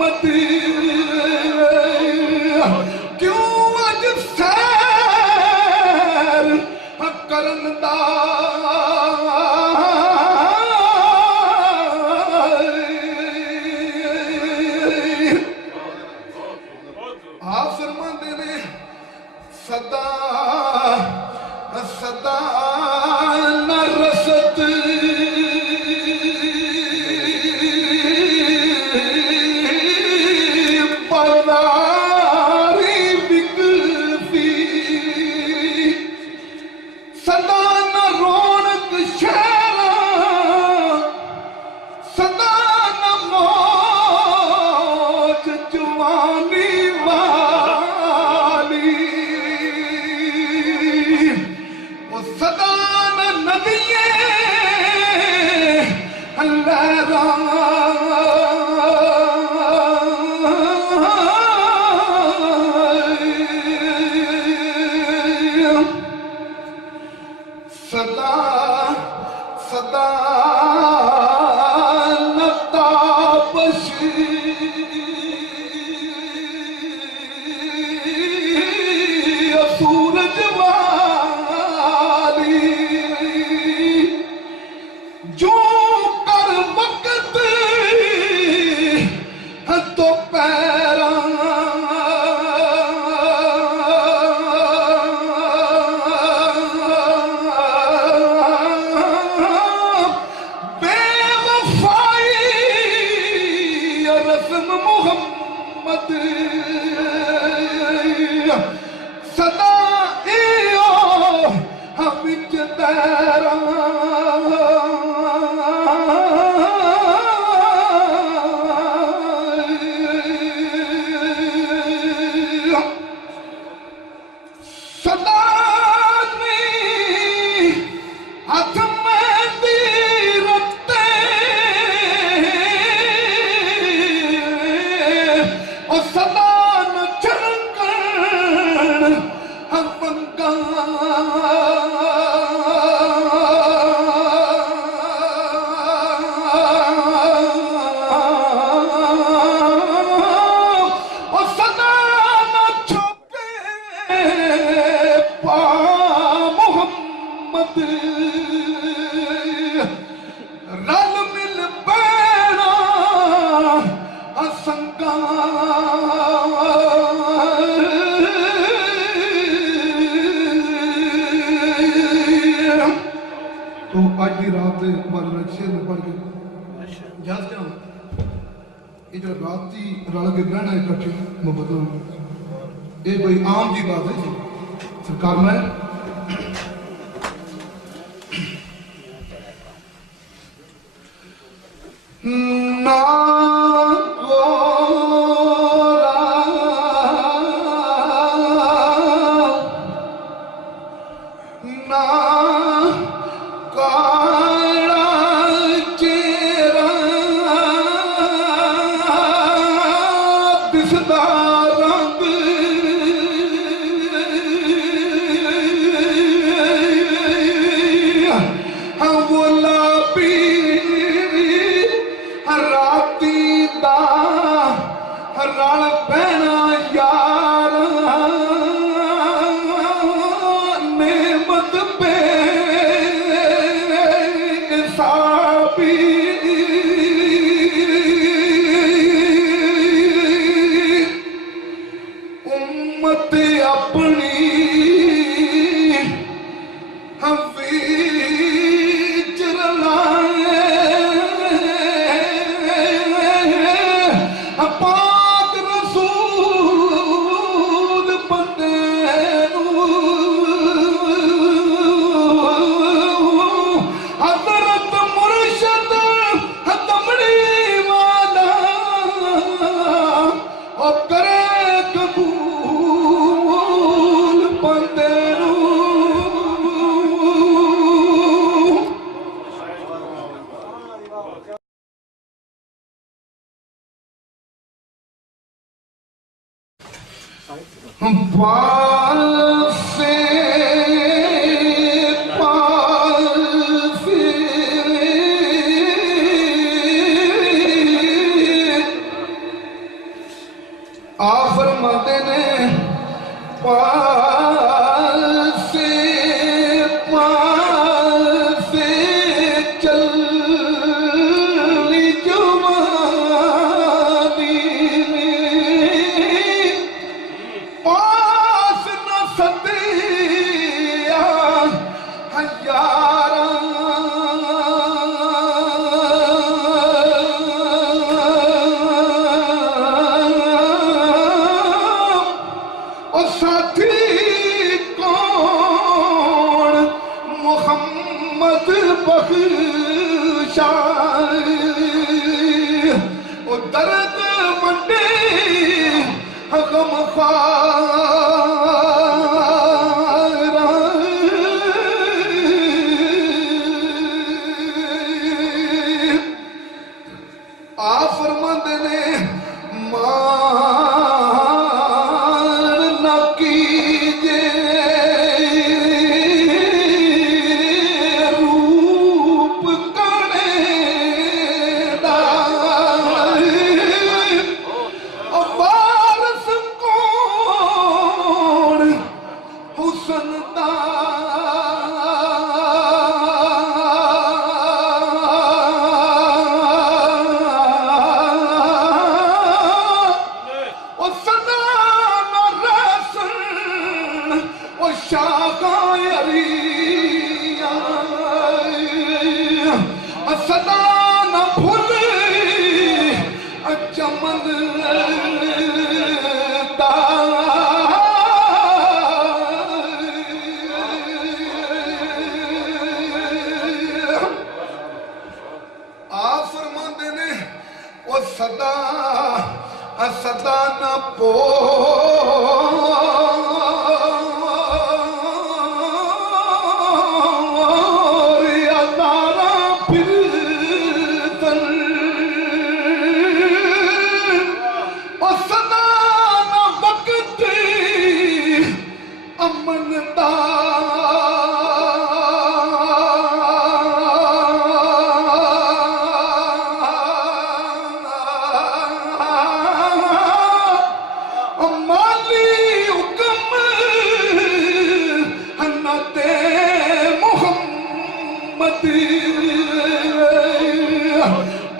मत क्यों अज सैर करन दा आप फरमाते ने सदा सदा न रसत परारी बिकती सदा न रौनक शहरा सदा न मौज जवानी वाली वो सदा न नदिये लहरा सदा सदा न तापस सूरज वाली जो कर वक्त तो पैरा मोहम्मद सदा इयो विच तेरा सदा हथ में दी रखते और सदा न चरकन पंगा और सदा न छुपे पा मोहम्मद रल मिल बैना असंगा तो आज की रात वाले शेर में पढ़ के याद क्या ये जो रात की रल के बहना इकट्ठे मोहब्बत ये कोई आम जी बात है सरकार में ना ना काला चेहरा दिसदा रंग बोला पी राती दा रल पैना यार नेमत पे साबी उम्मत अपनी पाक रसूल बंदे हजरत मुर्शद दमड़ी वाला और करे कबूल बंदे पाल से आ फरमाते ने पासे पासे चली जुबानी पास न सदिया हजारा साथी कौन मोहम्मद बख्शा ओ दर्द मंडे गम आ फरमाते ने सदा न भूल चमन आ फरमाते ने वो सदा सदा न पो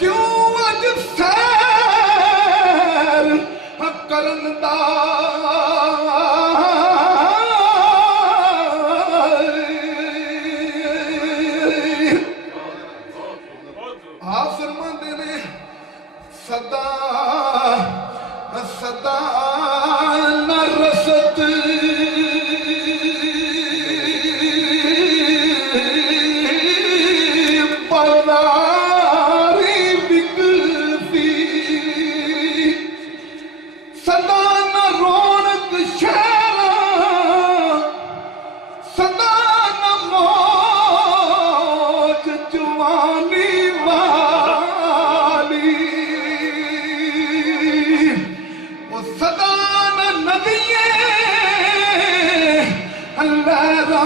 क्यों अज सैर करन दा आ फरमाते ने सदा सदा न रसत सदा न रौनक शहरा सदा न मौज जवानी वाली वो सदा न नदिये लहरा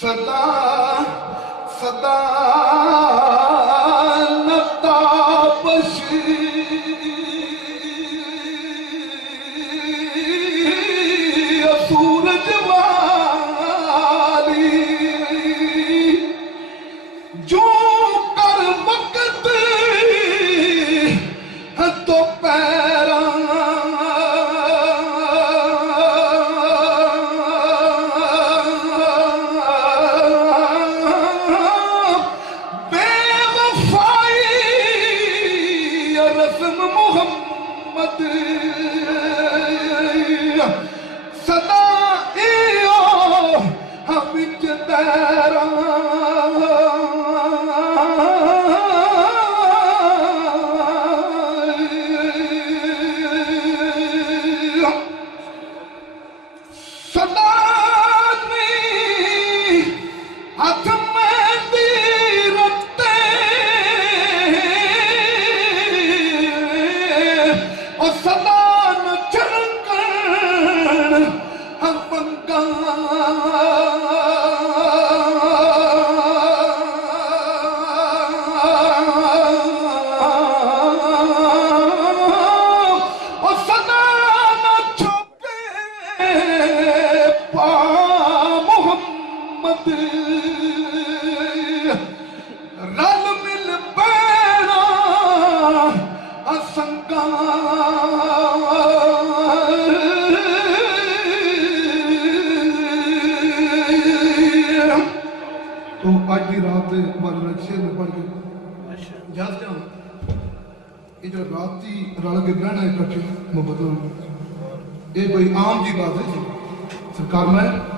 सदा सदा न तापश सूरज वाली जो कर वक्त तो पैरा मोहम्मद सदा इयो विच तेरा सदा हाथ में दी रखते और सदा न चढ़कर हम पंगा बात रल मिल पैना असंगा तो अज की रात वाले शेर में पढ़ के याद क्या ये जो रात ही रल के बहना इकट्ठे मोहब्बत ये कोई आम जी बात है सरकार में